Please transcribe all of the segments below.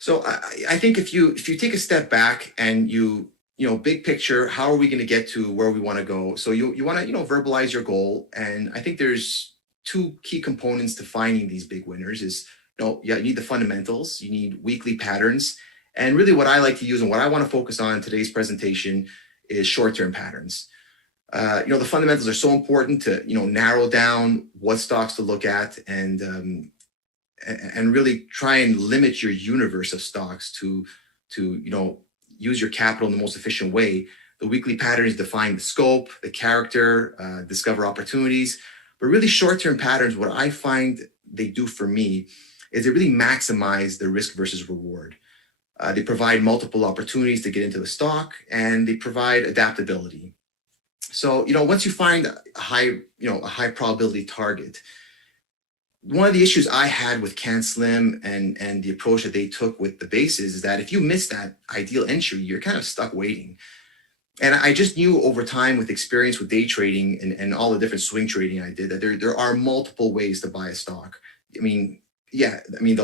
So I think if you take a step back and big picture, how are we going to get to where we want to go? So you want to verbalize your goal, and I think there's two key components to finding these big winners. Is yeah, you need the fundamentals, you need weekly patterns, and really what I like to use and what I want to focus on in today's presentation is short-term patterns. The fundamentals are so important to narrow down what stocks to look at and really try and limit your universe of stocks to use your capital in the most efficient way. The weekly patterns define the scope, the character, discover opportunities. But really, short-term patterns, what I find they do for me is they really maximize the risk versus reward. They provide multiple opportunities to get into the stock, and they provide adaptability. So once you find a high probability target, one of the issues I had with CanSlim and the approach that they took with the bases is that if you miss that ideal entry, you're kind of stuck waiting. And I just knew over time with experience with day trading and all the different swing trading I did that there are multiple ways to buy a stock. The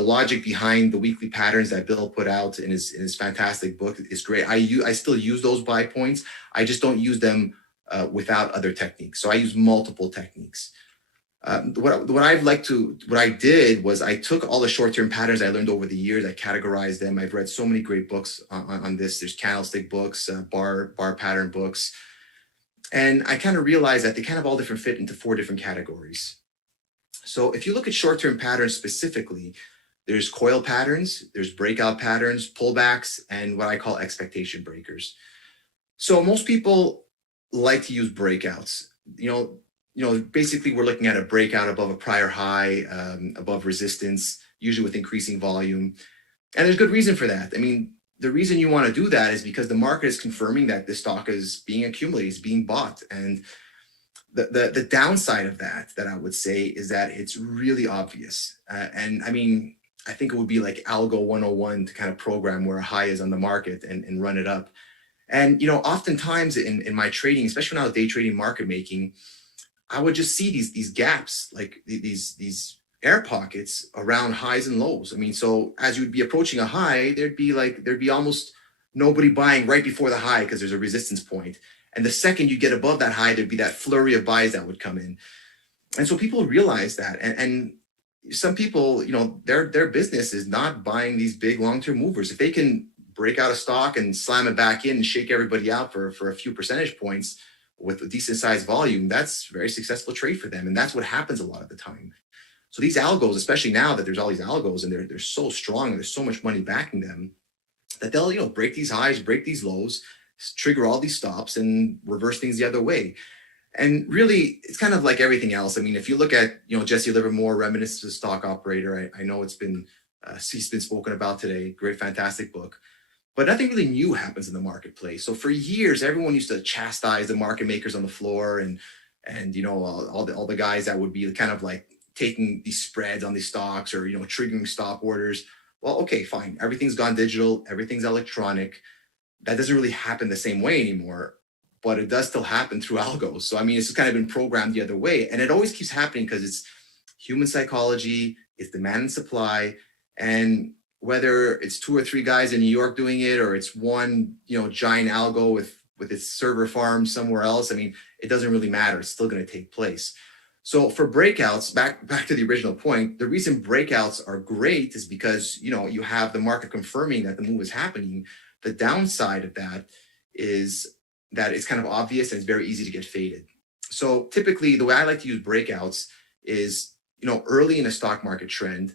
logic behind the weekly patterns that Bill put out in his fantastic book is great. I still use those buy points. I just don't use them without other techniques. So I use multiple techniques. What I did was I took all the short-term patterns I learned over the years. I categorized them. I've read so many great books on this. There's candlestick books, bar pattern books, and I kind of realized that they kind of all different fit into 4 different categories. So if you look at short-term patterns specifically, there's coil patterns, there's breakout patterns, pullbacks, and what I call expectation breakers. So most people like to use breakouts. Basically we're looking at a breakout above a prior high, above resistance, usually with increasing volume. And there's good reason for that. I mean, the reason you want to do that is because the market is confirming that this stock is being accumulated, is being bought. And the downside of that I would say is that it's really obvious. And I mean, I think it would be like Algo 101 to kind of program where a high is on the market and run it up. And, oftentimes in my trading, especially when I was day trading market making, I would just see these gaps, like these air pockets around highs and lows. I mean, so as you'd be approaching a high, there'd be almost nobody buying right before the high because there's a resistance point. And the second you get above that high, there'd be that flurry of buys that would come in. And so people realize that. And some people, their business is not buying these big long-term movers. If they can break out a stock and slam it back in and shake everybody out for a few percentage points with a decent sized volume, that's a very successful trade for them. And that's what happens a lot of the time. So these algos, especially now that there's all these algos and they're so strong and there's so much money backing them, that they'll break these highs, break these lows, trigger all these stops and reverse things the other way. And really, it's kind of like everything else. I mean, if you look at Jesse Livermore, Reminiscence of a Stock Operator, I know he's been spoken about today. Great, fantastic book. But nothing really new happens in the marketplace. So for years, everyone used to chastise the market makers on the floor and all the guys that would be kind of like taking these spreads on these stocks or triggering stop orders. Well, okay, fine. Everything's gone digital. Everything's electronic. That doesn't really happen the same way anymore, but it does still happen through algos. So I mean, it's kind of been programmed the other way, and it always keeps happening because it's human psychology, it's demand and supply, and whether it's 2 or 3 guys in New York doing it, or it's one, giant algo with its server farm somewhere else. I mean, it doesn't really matter. It's still going to take place. So for breakouts, back to the original point, the reason breakouts are great is because, you have the market confirming that the move is happening. The downside of that is that it's kind of obvious and it's very easy to get faded. So typically the way I like to use breakouts is, early in a stock market trend,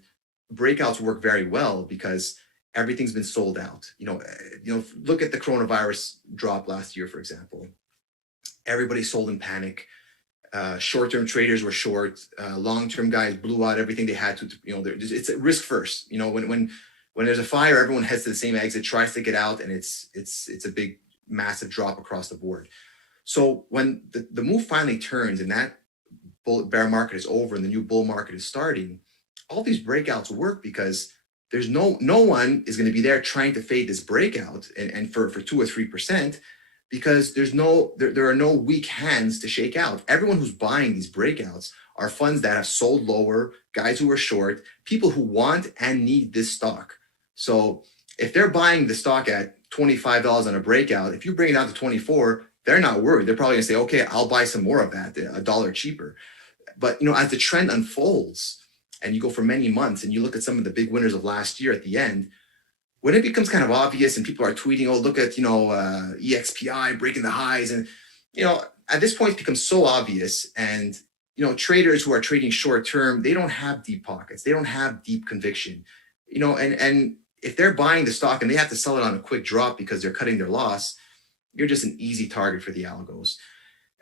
breakouts work very well because everything's been sold out. Look at the coronavirus drop last year, for example. Everybody sold in panic. Short-term traders were short. Long-term guys blew out everything they had to. It's risk first. When there's a fire, everyone heads to the same exit, tries to get out, and it's a big, massive drop across the board. So when the move finally turns and that bear market is over and the new bull market is starting, all these breakouts work because there's no one is going to be there trying to fade this breakout and for 2 or 3%. because there are no weak hands to shake out. Everyone who's buying these breakouts are funds that have sold lower, guys who are short, people who want and need this stock. So if they're buying the stock at $25 on a breakout, if you bring it down to 24, they're not worried. They're probably gonna say, okay, I'll buy some more of that, a dollar cheaper. But as the trend unfolds and you go for many months and you look at some of the big winners of last year at the end, when it becomes kind of obvious and people are tweeting, oh, look at, EXPI breaking the highs. And, at this point, it becomes so obvious. And, traders who are trading short term, they don't have deep pockets. They don't have deep conviction, and if they're buying the stock and they have to sell it on a quick drop because they're cutting their loss, you're just an easy target for the algos.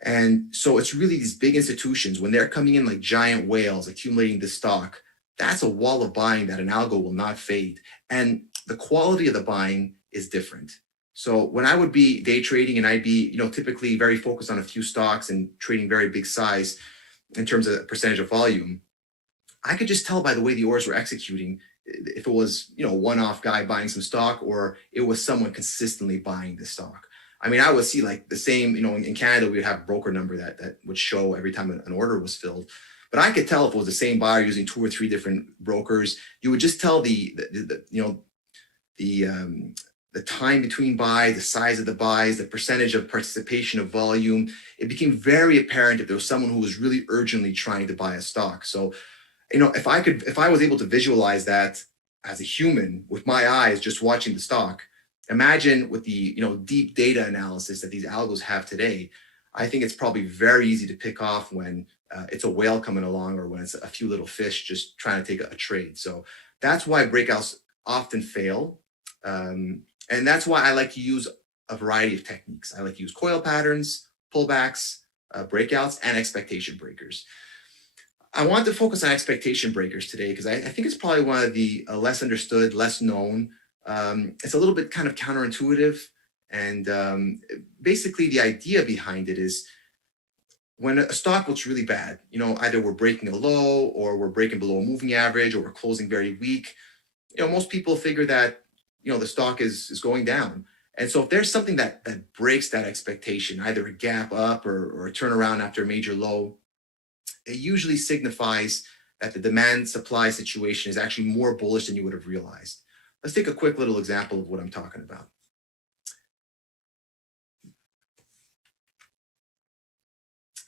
And so it's really these big institutions, when they're coming in like giant whales accumulating the stock, that's a wall of buying that an algo will not fade. And the quality of the buying is different. So when I would be day trading and I'd be, typically very focused on a few stocks and trading very big size in terms of percentage of volume, I could just tell by the way the orders were executing if it was, one-off guy buying some stock or it was someone consistently buying the stock. I mean, I would see like the same, in Canada, we'd have a broker number that would show every time an order was filled. But I could tell if it was the same buyer using 2 or 3 different brokers. You would just tell the time between buys, the size of the buys, the percentage of participation of volume. It became very apparent if there was someone who was really urgently trying to buy a stock. So, if I was able to visualize that as a human with my eyes, just watching the stock, imagine with the deep data analysis that these algos have today. I think it's probably very easy to pick off when it's a whale coming along or when it's a few little fish just trying to take a trade. So that's why breakouts often fail. And that's why I like to use a variety of techniques. I like to use coil patterns, pullbacks, breakouts, and expectation breakers. I want to focus on expectation breakers today because I think it's probably one of the less understood, less known. It's a little bit kind of counterintuitive. And basically the idea behind it is when a stock looks really bad, either we're breaking a low or we're breaking below a moving average or we're closing very weak, most people figure that, the stock is going down. And so if there's something that breaks that expectation, either a gap up or a turnaround after a major low, it usually signifies that the demand supply situation is actually more bullish than you would have realized. Let's take a quick little example of what I'm talking about.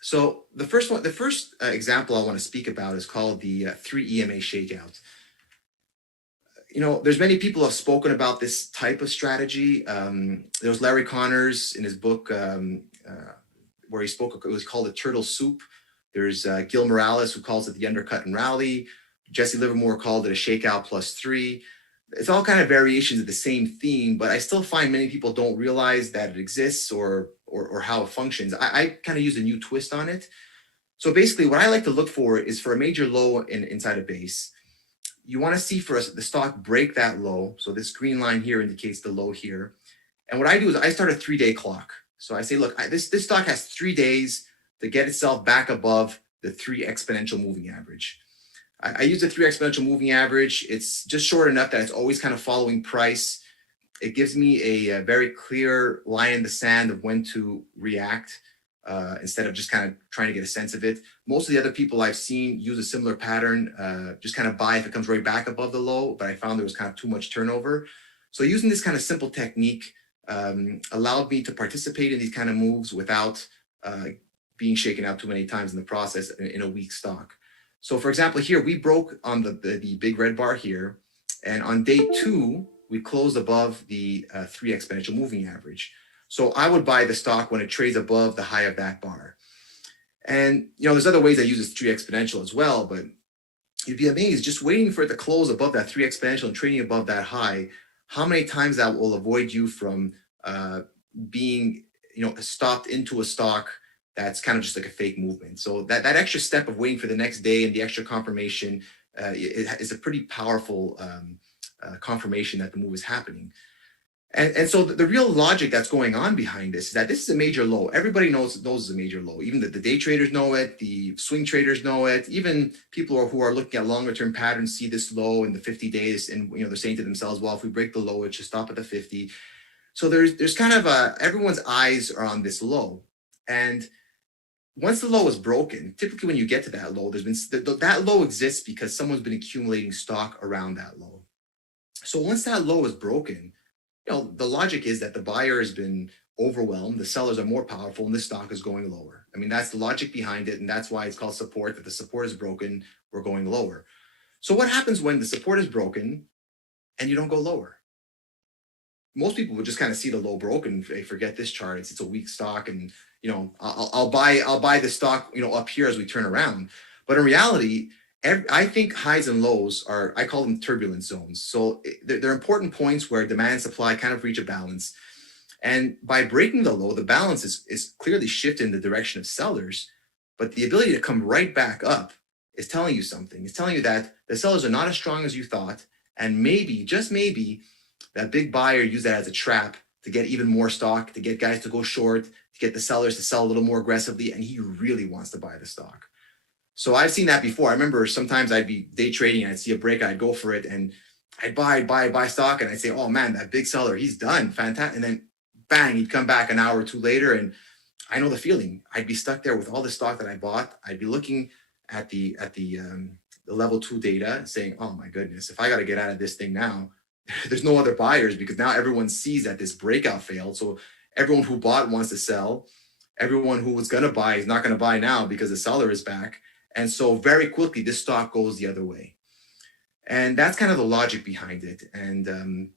So the first example I want to speak about is called the 3 EMA shakeout. There's many people who have spoken about this type of strategy. There was Larry Connors in his book where he spoke, it was called the turtle soup. There's Gil Morales who calls it the undercut and rally. Jesse Livermore called it a shakeout +3. It's all kind of variations of the same theme, but I still find many people don't realize that it exists or how it functions. I kind of use a new twist on it. So basically what I like to look for is for a major low inside a base. You want to see for us the stock break that low. So this green line here indicates the low here. And what I do is I start a 3-day clock. So I say, look, this stock has 3 days to get itself back above the 3 exponential moving average. I use the 3 exponential moving average. It's just short enough that it's always kind of following price. It gives me a very clear line in the sand of when to react instead of just kind of trying to get a sense of it. Most of the other people I've seen use a similar pattern, just kind of buy if it comes right back above the low, but I found there was kind of too much turnover. So using this kind of simple technique allowed me to participate in these kind of moves without being shaken out too many times in the process in a weak stock. So for example, here we broke on the big red bar here. And on day 2, we closed above the 3 exponential moving average. So I would buy the stock when it trades above the high of that bar. And, there's other ways I use this 3 exponential as well, but you'd be amazed just waiting for it to close above that 3 exponential and trading above that high, how many times that will avoid you from being, stopped into a stock that's kind of just like a fake movement. So that extra step of waiting for the next day and the extra confirmation is a pretty powerful confirmation that the move is happening. And so the real logic that's going on behind this is that this is a major low. Everybody knows it's a major low. Even the day traders know it. The swing traders know it. Even people who are looking at longer term patterns see this low in the 50 days. And, they're saying to themselves, well, if we break the low, it should stop at the 50. So there's kind of everyone's eyes are on this low. And once the low is broken, typically when you get to that low, there's been that low exists because someone's been accumulating stock around that low. So once that low is broken, the logic is that the buyer has been overwhelmed, the sellers are more powerful, and the stock is going lower. I mean, that's the logic behind it, and that's why it's called support, that the support is broken, we're going lower. So what happens when the support is broken and you don't go lower? Most people would just kind of see the low broken. They forget this chart. It's a weak stock, and I'll buy the stock up here as we turn around. But in reality, I think highs and lows I call them turbulent zones. So they're important points where demand and supply kind of reach a balance. And by breaking the low, the balance is clearly shifted in the direction of sellers. But the ability to come right back up is telling you something. It's telling you that the sellers are not as strong as you thought. And maybe, just maybe, that big buyer used that as a trap to get even more stock, to get guys to go short, to get the sellers to sell a little more aggressively. And he really wants to buy the stock. So I've seen that before. I remember sometimes I'd be day trading and I'd see a break, I'd go for it, and I'd buy stock, and I'd say, oh man, that big seller, he's done, fantastic. And then bang, he'd come back an hour or two later, and I know the feeling. I'd be stuck there with all the stock that I bought. I'd be looking at the level 2 data saying, oh my goodness, if I got to get out of this thing now, there's no other buyers, because now everyone sees that this breakout failed. So everyone who bought wants to sell. Everyone who was going to buy is not going to buy now because the seller is back. And so very quickly, this stock goes the other way. And that's kind of the logic behind it. And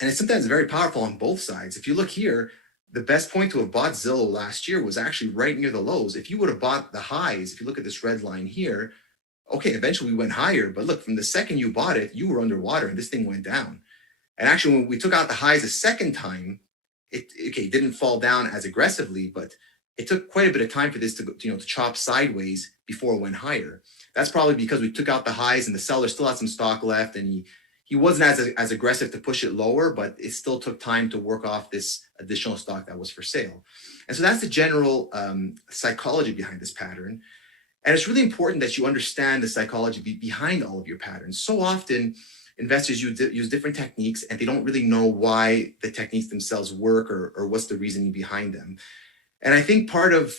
it's sometimes very powerful on both sides. If you look here, the best point to have bought Zillow last year was actually right near the lows. If you would have bought the highs, if you look at this red line here, okay, eventually we went higher. But look, from the second you bought it, you were underwater and this thing went down. And actually, when we took out the highs a second time, it didn't fall down as aggressively, but it took quite a bit of time for this to chop sideways before it went higher. That's probably because we took out the highs and the seller still had some stock left, and he wasn't as aggressive to push it lower, but it still took time to work off this additional stock that was for sale. And so that's the general psychology behind this pattern. And it's really important that you understand the psychology behind all of your patterns. So often, investors use different techniques and they don't really know why the techniques themselves work or what's the reasoning behind them. And I think part of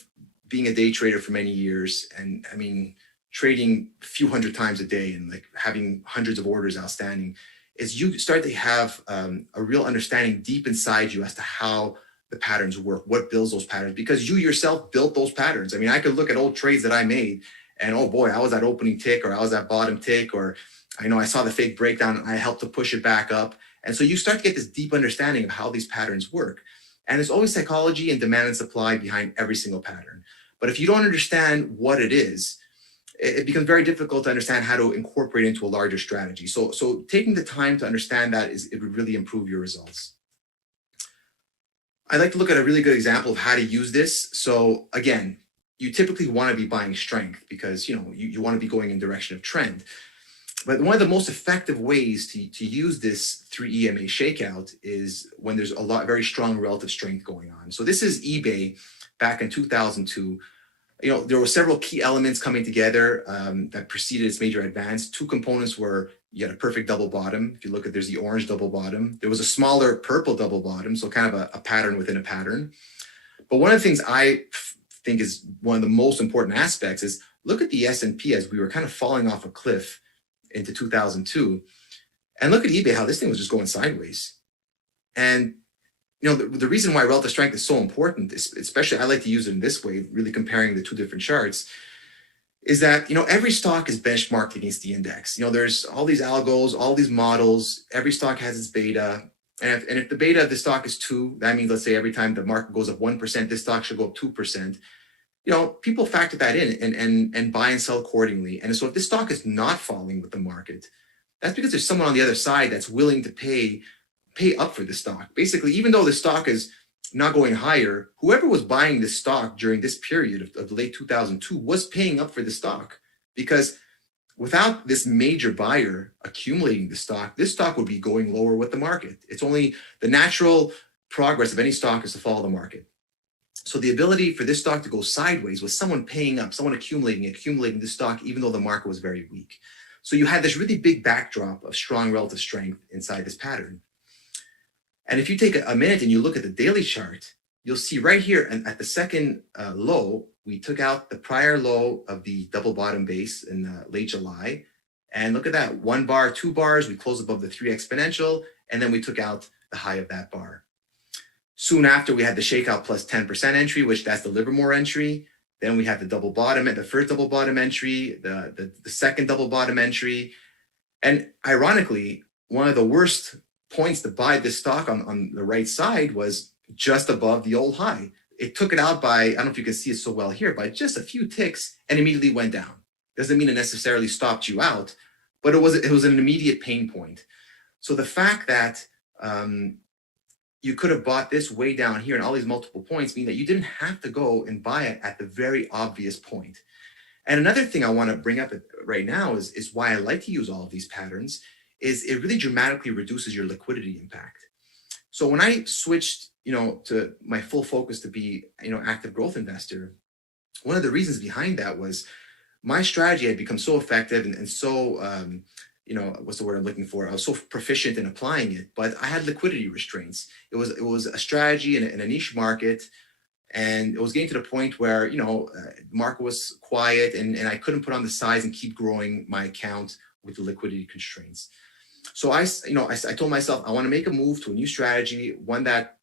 being a day trader for many years, and I mean, trading a few hundred times a day and like having hundreds of orders outstanding, is you start to have a real understanding deep inside you as to how the patterns work, what builds those patterns, because you yourself built those patterns. I mean, I could look at old trades that I made and, oh boy, I was at opening tick, or I was at bottom tick, or I saw the fake breakdown and I helped to push it back up. And so you start to get this deep understanding of how these patterns work. And there's always psychology and demand and supply behind every single pattern. But if you don't understand what it is, it becomes very difficult to understand how to incorporate it into a larger strategy. So taking the time to understand that it would really improve your results. I'd like to look at a really good example of how to use this. So again, you typically want to be buying strength because you want to be going in direction of trend. But one of the most effective ways to use this 3 EMA shakeout is when there's very strong relative strength going on. So this is eBay back in 2002. There were several key elements coming together that preceded its major advance. Two components were, you had a perfect double bottom. If you look at, there's the orange double bottom. There was a smaller purple double bottom, so kind of a pattern within a pattern. But one of the things I think is one of the most important aspects is look at the S&P as we were kind of falling off a cliff into 2002, and look at eBay, how this thing was just going sideways. And the reason why relative strength is so important, especially I like to use it in this way, really comparing the two different charts, is that every stock is benchmarked against the index. There's all these algos, all these models. Every stock has its beta, and if the beta of the stock is 2, that means, let's say every time the market goes up 1%, this stock should go up 2%. People factor that in and buy and sell accordingly. And so if this stock is not falling with the market, that's because there's someone on the other side that's willing to pay up for the stock. Basically, even though the stock is not going higher, whoever was buying this stock during this period of late 2002 was paying up for the stock, because without this major buyer accumulating the stock, this stock would be going lower with the market. It's only the natural progress of any stock is to follow the market. So the ability for this stock to go sideways was someone paying up, someone accumulating the stock, even though the market was very weak. So you had this really big backdrop of strong relative strength inside this pattern. And if you take a minute and you look at the daily chart, you'll see right here and at the second low, we took out the prior low of the double bottom base in late July. And look at that, 1 bar, 2 bars, we closed above the 3 exponential, and then we took out the high of that bar. Soon after, we had the shakeout plus 10% entry, which that's the Livermore entry. Then we had the double bottom, the first double bottom entry, the second double bottom entry. And ironically, one of the worst points to buy this stock on the right side was just above the old high. It took it out by, I don't know if you can see it so well here, by just a few ticks and immediately went down. Doesn't mean it necessarily stopped you out, but it was an immediate pain point. So the fact that you could have bought this way down here and all these multiple points mean that you didn't have to go and buy it at the very obvious point. And another thing I want to bring up right now is why I like to use all of these patterns is it really dramatically reduces your liquidity impact. So when I switched, to my full focus to be, active growth investor, one of the reasons behind that was my strategy had become so effective and so, what's the word I'm looking for? I was so proficient in applying it, but I had liquidity restraints. It was a strategy in a niche market. And it was getting to the point where, the market was quiet and I couldn't put on the size and keep growing my account with the liquidity constraints. So I told myself, I want to make a move to a new strategy, one that,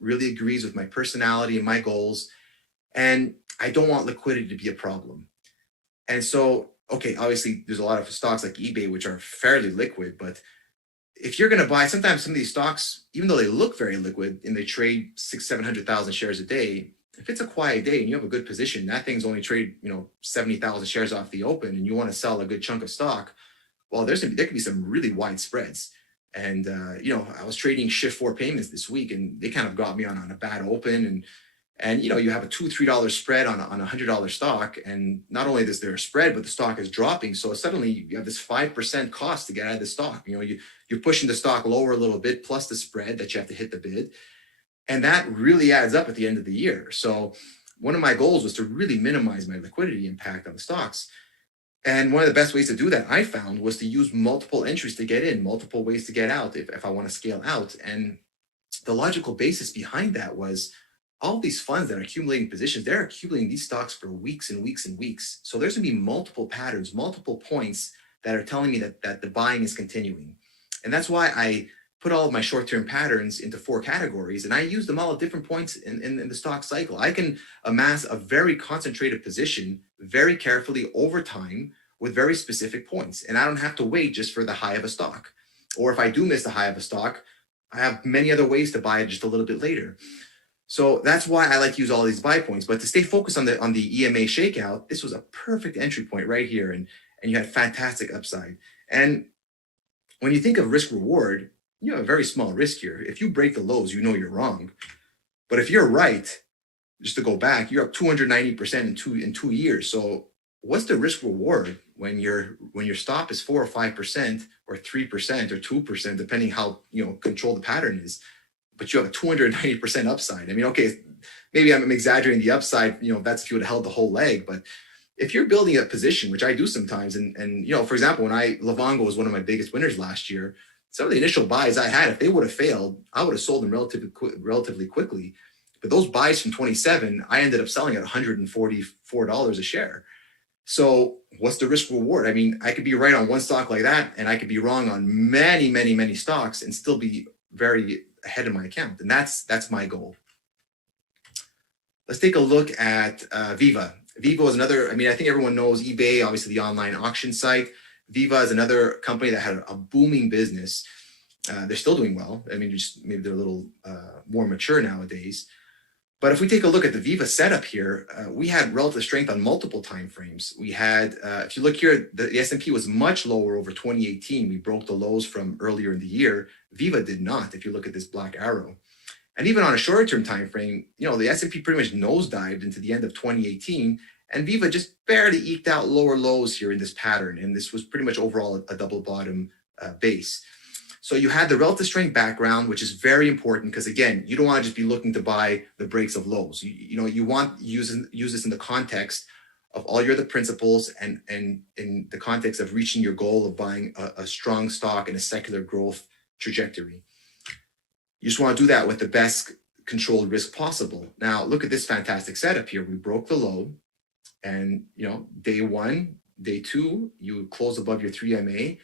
really agrees with my personality and my goals. And I don't want liquidity to be a problem. And so, okay, obviously there's a lot of stocks like eBay, which are fairly liquid, but if you're going to buy, sometimes some of these stocks, even though they look very liquid and they trade 600,000-700,000 shares a day, if it's a quiet day and you have a good position, that thing's only trade, 70,000 shares off the open, and you want to sell a good chunk of stock. Well, there could be some really wide spreads. And, I was trading shift 4 payments this week and they kind of got me on a bad open. And you have a $2-3 spread on a $100 stock. And not only is there a spread, but the stock is dropping. So suddenly you have this 5% cost to get out of the stock. You're pushing the stock lower a little bit, plus the spread that you have to hit the bid. And that really adds up at the end of the year. So one of my goals was to really minimize my liquidity impact on the stocks. And one of the best ways to do that, I found, was to use multiple entries to get in, multiple ways to get out if I want to scale out. And the logical basis behind that was all these funds that are accumulating positions, they're accumulating these stocks for weeks and weeks and weeks. So there's going to be multiple patterns, multiple points that are telling me that the buying is continuing. And that's why I put all of my short-term patterns into 4 categories, and I use them all at different points in the stock cycle. I can amass a very concentrated position very carefully over time with very specific points. And I don't have to wait just for the high of a stock. Or if I do miss the high of a stock, I have many other ways to buy it just a little bit later. So that's why I like to use all these buy points. But to stay focused on the EMA shakeout, this was a perfect entry point right here. And you had fantastic upside. And when you think of risk reward, you have a very small risk here. If you break the lows, you're wrong. But if you're right, just to go back, you're up 290% in 2 years. So what's the risk reward when your stop is 4 or 5% or 3% or 2%, depending how controlled the pattern is? But you have a 290% upside. I mean, okay, maybe I'm exaggerating the upside. That's if you would have held the whole leg. But if you're building a position, which I do sometimes, and for example, when Livongo was one of my biggest winners last year, some of the initial buys I had, if they would have failed, I would have sold them relatively quickly. But those buys from 27, I ended up selling at $144 a share. So what's the risk reward? I mean, I could be right on one stock like that, and I could be wrong on many, many, many stocks and still be very ahead of my account. And that's my goal. Let's take a look at Veeva. Veeva is another, I think everyone knows eBay, obviously the online auction site. Veeva is another company that had a booming business. They're still doing well. Just maybe they're a little more mature nowadays. But if we take a look at the Veeva setup here, we had relative strength on multiple time frames. We had, if you look here, the S&P was much lower over 2018. We broke the lows from earlier in the year. Veeva did not, if you look at this black arrow. And even on a shorter-term time frame, the S&P pretty much nosedived into the end of 2018, and Veeva just barely eked out lower lows here in this pattern. And this was pretty much overall a double bottom base. So you had the relative strength background, which is very important because, again, you don't want to just be looking to buy the breaks of lows. You want to use this in the context of all your other principles and in the context of reaching your goal of buying a strong stock in a secular growth trajectory. You just want to do that with the best controlled risk possible. Now, look at this fantastic setup here. We broke the low, and day one, day two, you close above your 3 MA,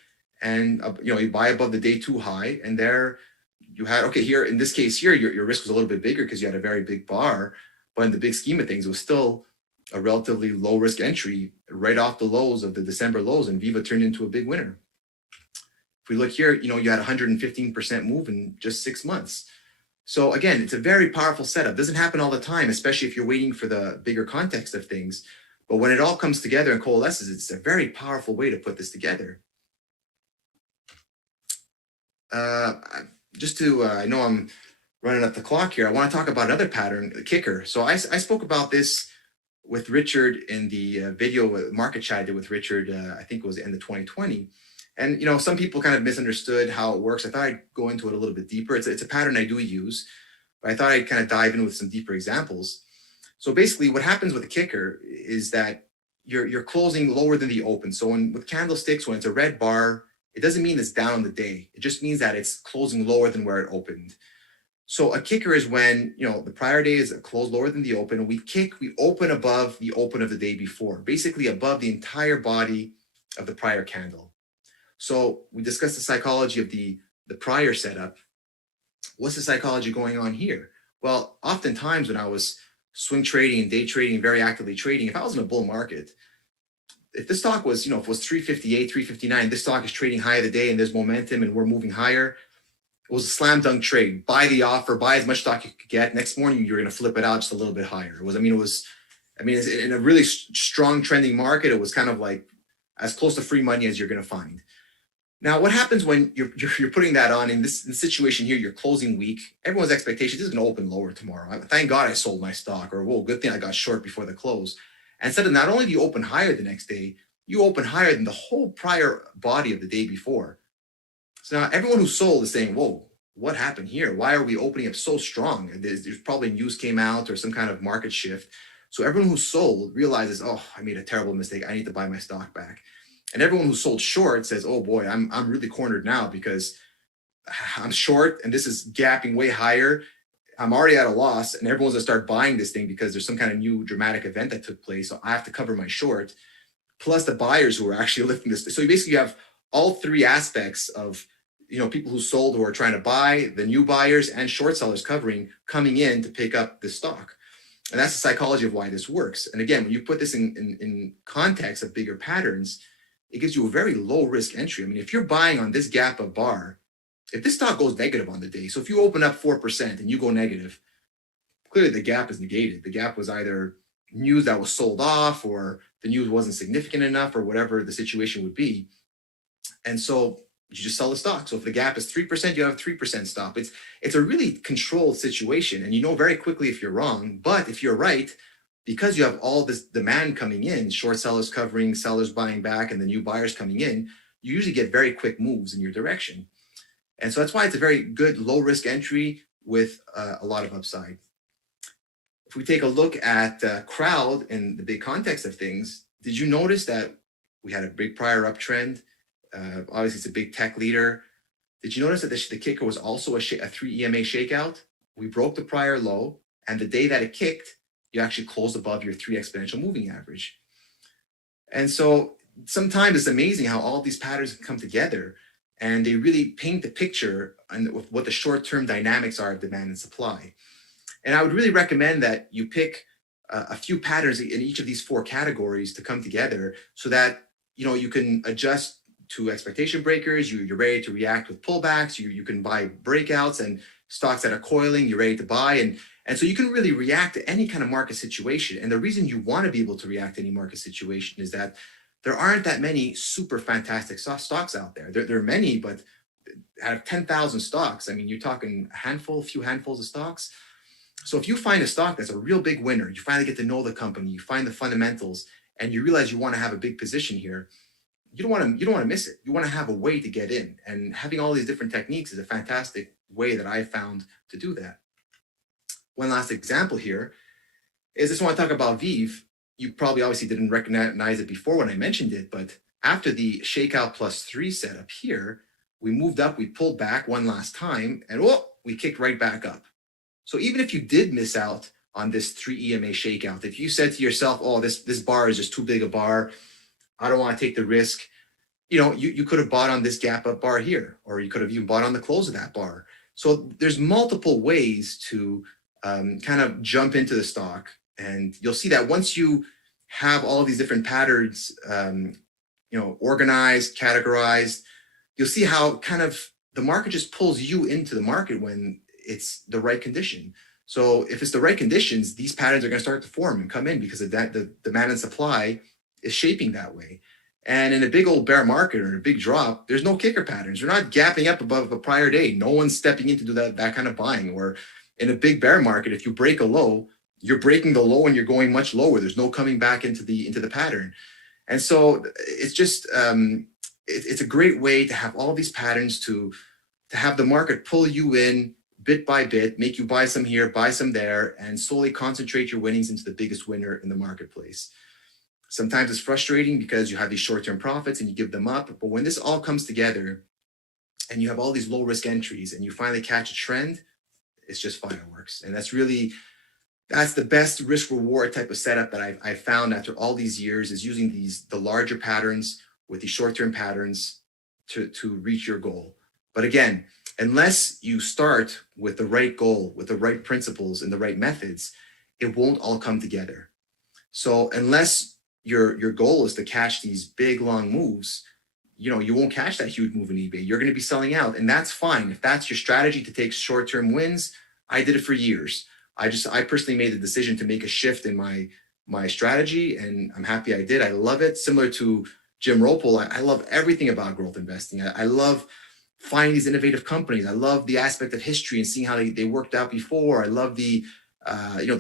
and you buy above the day two high, and there you had, okay, here in this case here, your risk was a little bit bigger because you had a very big bar, but in the big scheme of things, it was still a relatively low risk entry right off the lows of the December lows, and Veeva turned into a big winner. If we look here, you had 115% move in just 6 months. So again, it's a very powerful setup. Doesn't happen all the time, especially if you're waiting for the bigger context of things. But when it all comes together and coalesces, it's a very powerful way to put this together. I know I'm running up the clock here. I want to talk about another pattern, the kicker. So I spoke about this with Richard in the video market chat I did with Richard, I think it was the end of 2020. And some people kind of misunderstood how it works. I thought I'd go into it a little bit deeper. It's a pattern I do use, but I thought I'd kind of dive in with some deeper examples. So basically what happens with the kicker is that you're closing lower than the open. So with candlesticks, when it's a red bar, it doesn't mean it's down on the day. It just means that it's closing lower than where it opened. So a kicker is when, the prior day is closed lower than the open, and we open above the open of the day before, basically above the entire body of the prior candle. So we discussed the psychology of the prior setup. What's the psychology going on here? Well, oftentimes when I was swing trading and day trading, very actively trading, if I was in a bull market, if the stock was, if it was 358, 359, this stock is trading high of the day and there's momentum and we're moving higher, it was a slam dunk trade. Buy the offer, buy as much stock you could get. Next morning, you're going to flip it out just a little bit higher. It's in a really strong trending market, it was kind of like as close to free money as you're going to find. Now, what happens when you're putting that on in this situation here, you're closing weak, everyone's expectation, this is going to open lower tomorrow. Thank God I sold my stock, or, whoa, good thing I got short before the close. And instead of not only do you open higher the next day, you open higher than the whole prior body of the day before. So now everyone who sold is saying, whoa, what happened here? Why are we opening up so strong? There's probably news came out or some kind of market shift. So everyone who sold realizes, oh, I made a terrible mistake. I need to buy my stock back. And everyone who sold short says, oh boy, I'm really cornered now because I'm short and this is gapping way higher. I'm already at a loss, and everyone's gonna start buying this thing because there's some kind of new dramatic event that took place. So I have to cover my short, plus the buyers who are actually lifting this. So you basically have all three aspects of people who sold, who are trying to buy, the new buyers and short sellers coming in to pick up the stock. And that's the psychology of why this works. And again, when you put this in context of bigger patterns, it gives you a very low risk entry. I mean, if you're buying on this gap of bar, if this stock goes negative on the day, so if you open up 4% and you go negative, clearly the gap is negated. The gap was either news that was sold off, or the news wasn't significant enough, or whatever the situation would be. And so you just sell the stock. So if the gap is 3%, you have a 3% stop. It's a really controlled situation, and you know very quickly if you're wrong. But if you're right, because you have all this demand coming in, short sellers covering, sellers buying back, and the new buyers coming in, you usually get very quick moves in your direction. And so that's why it's a very good low risk entry with a lot of upside. If we take a look at crowd in the big context of things, did you notice that we had a big prior uptrend? Obviously, it's a big tech leader. Did you notice that the kicker was also a 3 EMA shakeout? We broke the prior low, and the day that it kicked, you actually closed above your 3 exponential moving average. And so sometimes it's amazing how all these patterns come together, and they really paint the picture on what the short-term dynamics are of demand and supply. And I would really recommend that you pick a few patterns in each of these 4 categories to come together so that you can adjust to expectation breakers. You're ready to react with pullbacks. You can buy breakouts and stocks that are coiling. You're ready to buy, and so you can really react to any kind of market situation. And the reason you want to be able to react to any market situation is that there aren't that many super fantastic stocks out there. There are many, but out of 10,000 stocks, I mean, you're talking a few handfuls of stocks. So if you find a stock that's a real big winner, you finally get to know the company, you find the fundamentals, and you realize you want to have a big position here, you don't want to miss it. You want to have a way to get in, and having all these different techniques is a fantastic way that I found to do that. One last example here is, I just want to talk about Veev. You probably obviously didn't recognize it before when I mentioned it, but after the Shakeout +3 setup here, we moved up, we pulled back one last time, and we kicked right back up. So even if you did miss out on this 3 EMA shakeout, if you said to yourself, oh, this bar is just too big a bar, I don't want to take the risk, you could have bought on this gap up bar here, or you could have even bought on the close of that bar. So there's multiple ways to kind of jump into the stock. And you'll see that once you have all of these different patterns, organized, categorized, you'll see how kind of the market just pulls you into the market when it's the right condition. So if it's the right conditions, these patterns are going to start to form and come in because of that, the demand and supply is shaping that way. And in a big old bear market or a big drop, there's no kicker patterns. You're not gapping up above a prior day. No one's stepping in to do that kind of buying. Or in a big bear market, if you break a low, you're breaking the low and you're going much lower. There's no coming back into the pattern. And so it's just it's a great way to have all these patterns to have the market pull you in bit by bit, make you buy some here, buy some there, and slowly concentrate your winnings into the biggest winner in the marketplace. Sometimes it's frustrating because you have these short-term profits and you give them up. But when this all comes together and you have all these low-risk entries and you finally catch a trend, it's just fireworks. And that's the best risk-reward type of setup that I've found after all these years, is using the larger patterns with these short-term patterns to reach your goal. But again, unless you start with the right goal, with the right principles and the right methods, it won't all come together. So unless your goal is to catch these big long moves, you won't catch that huge move in eBay. You're going to be selling out, and that's fine. If that's your strategy to take short-term wins, I did it for years. I personally made the decision to make a shift in my strategy, and I'm happy I did. I love it. Similar to Jim Ropel, I love everything about growth investing. I love finding these innovative companies. I love the aspect of history and seeing how they worked out before. I love the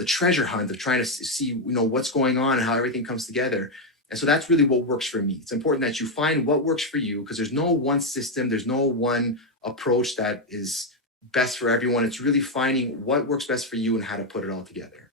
treasure hunt of trying to see what's going on and how everything comes together. And so that's really what works for me. It's important that you find what works for you, because there's no one system, there's no one approach that is best for everyone. It's really finding what works best for you and how to put it all together.